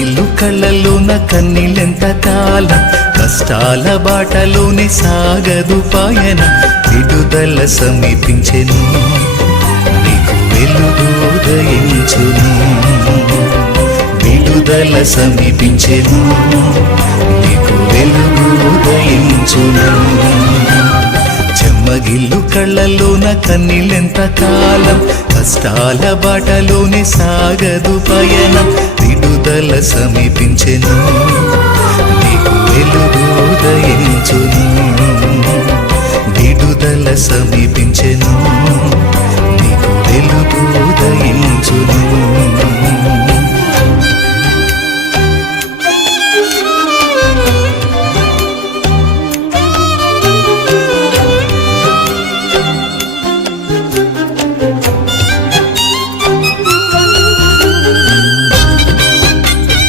ఇల్లు కళ్ళలోన కన్నీళ్ళెంత కాలం, కష్టాల బాటలోనే సాగదు పాయన. విడుదల సమీపించెను, నీకు వెలుగు ఉదయించును. విడుదల సమీపించెను, నీకు వెలుగు ఉదయించును. చెమ్మగిల్లు కళ్ళలోన కన్నీళ్ళెంత కాలం, కష్టాల బాటలోనే సాగదు పయనం. విడుదల సమీపించెను, నీకు వెలుగు ఉదయించును. విడుదల సమీపించెను, నీకు వెలుగు ఉదయించును.